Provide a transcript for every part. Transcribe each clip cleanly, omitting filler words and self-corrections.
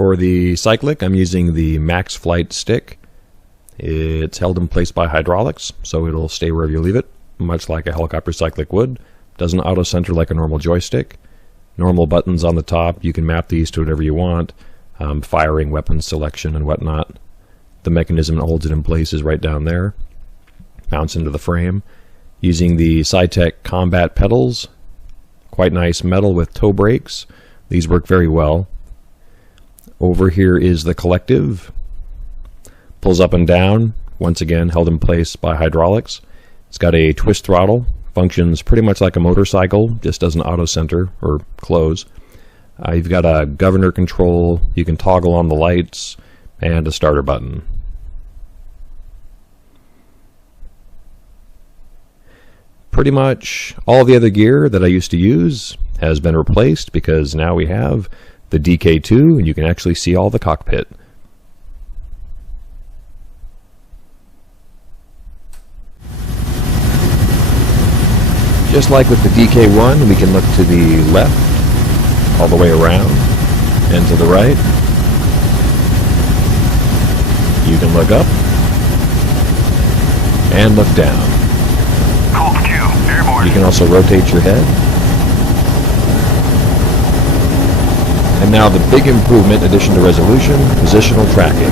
For the cyclic, I'm using the Max Flight stick. It's held in place by hydraulics, so it'll stay wherever you leave it, much like a helicopter cyclic would. Doesn't auto-center like a normal joystick. Normal buttons on the top, you can map these to whatever you want, firing, weapon selection, and whatnot. The mechanism that holds it in place is right down there. Mounts into the frame. Using the Cytec combat pedals, quite nice metal with toe brakes. These work very well. Over here is the collective. Pulls up and down, once again held in place by hydraulics. It's got a twist throttle, functions pretty much like a motorcycle, just doesn't auto-center or close. You've got a governor control, you can toggle on the lights, and a starter button. Pretty much all the other gear that I used to use has been replaced because now we have the DK2 and you can actually see all the cockpit. Just like with the DK1, we can look to the left, all the way around, and to the right. You can look up, and look down. You can also rotate your head. And now the big improvement, in addition to resolution, positional tracking.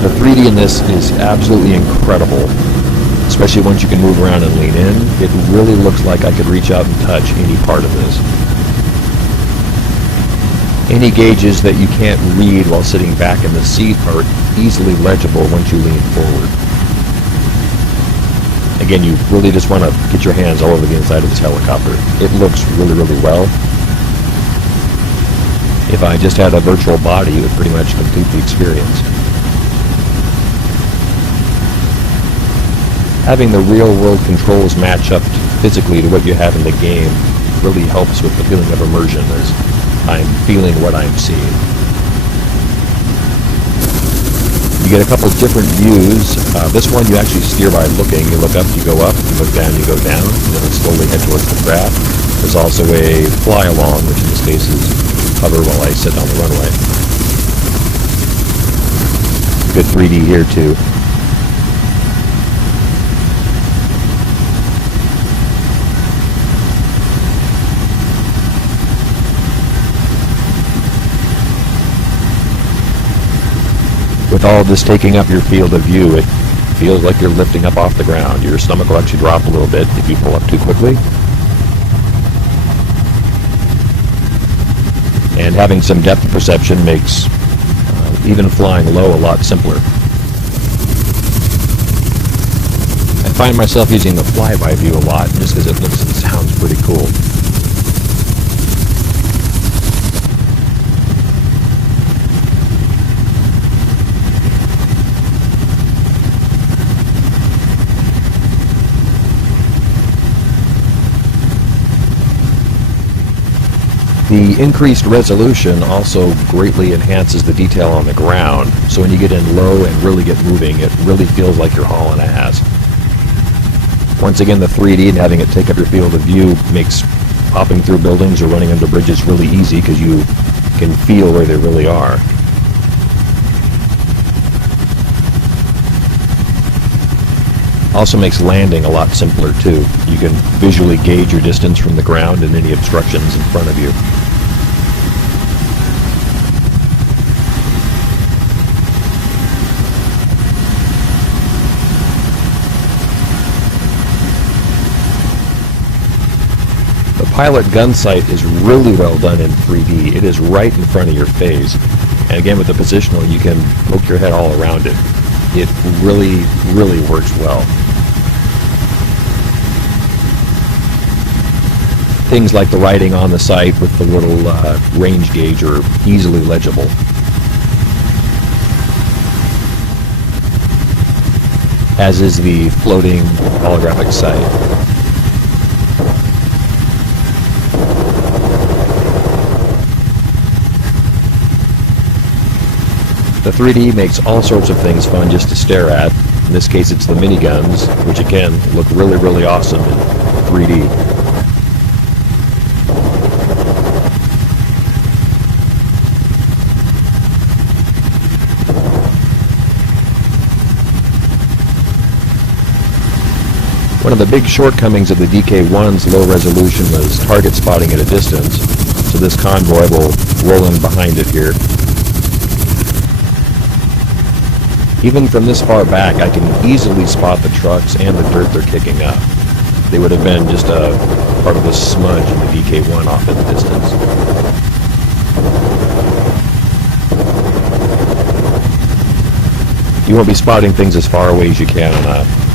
The 3D in this is absolutely incredible. Especially once you can move around and lean in, it really looks like I could reach out and touch any part of this. Any gauges that you can't read while sitting back in the seat are easily legible once you lean forward. Again, you really just want to get your hands all over the inside of this helicopter. It looks really, really well. If I just had a virtual body, it would pretty much complete the experience. Having the real-world controls match up physically to what you have in the game really helps with the feeling of immersion as I'm feeling what I'm seeing. You get a couple different views. This one you actually steer by looking. You look up, you go up, you look down, you go down, and then slowly head towards the craft. There's also a fly-along, which in this case is hover while I sit on the runway. Good 3D here too. With all of this taking up your field of view, it feels like you're lifting up off the ground. Your stomach will actually drop a little bit if you pull up too quickly. And having some depth perception makes even flying low a lot simpler. I find myself using the flyby view a lot just because it looks and sounds pretty cool. The increased resolution also greatly enhances the detail on the ground, so when you get in low and really get moving, it really feels like you're hauling ass. Once again, the 3D and having it take up your field of view makes popping through buildings or running under bridges really easy because you can feel where they really are. Also makes landing a lot simpler too. You can visually gauge your distance from the ground and any obstructions in front of you. The pilot gun sight is really well done in 3D. It is right in front of your face. And again, with the positional, you can poke your head all around it. It really, really works well. Things like the writing on the sight with the little range gauge are easily legible. As is the floating holographic sight. The 3D makes all sorts of things fun just to stare at. In this case, it's the miniguns, which again look really, really awesome in 3D. One of the big shortcomings of the DK1's low resolution was target spotting at a distance, so this convoy will roll in behind it here. Even from this far back, I can easily spot the trucks and the dirt they're kicking up. They would have been just a part of the smudge in the DK1 off in the distance. You won't be spotting things as far away as you can on a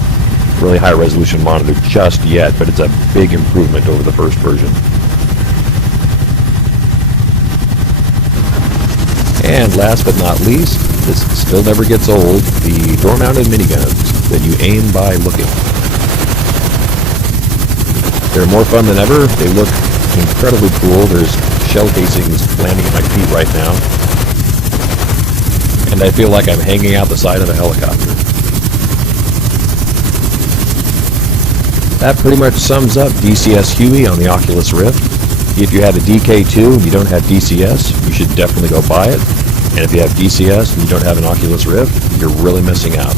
really high resolution monitor just yet, but it's a big improvement over the first version. And last but not least, this still never gets old, the door-mounted miniguns that you aim by looking. They're more fun than ever. They look incredibly cool. There's shell casings landing at my feet right now. And I feel like I'm hanging out the side of a helicopter. That pretty much sums up DCS Huey on the Oculus Rift. If you had a DK2 and you don't have DCS, you should definitely go buy it. And if you have DCS and you don't have an Oculus Rift, you're really missing out.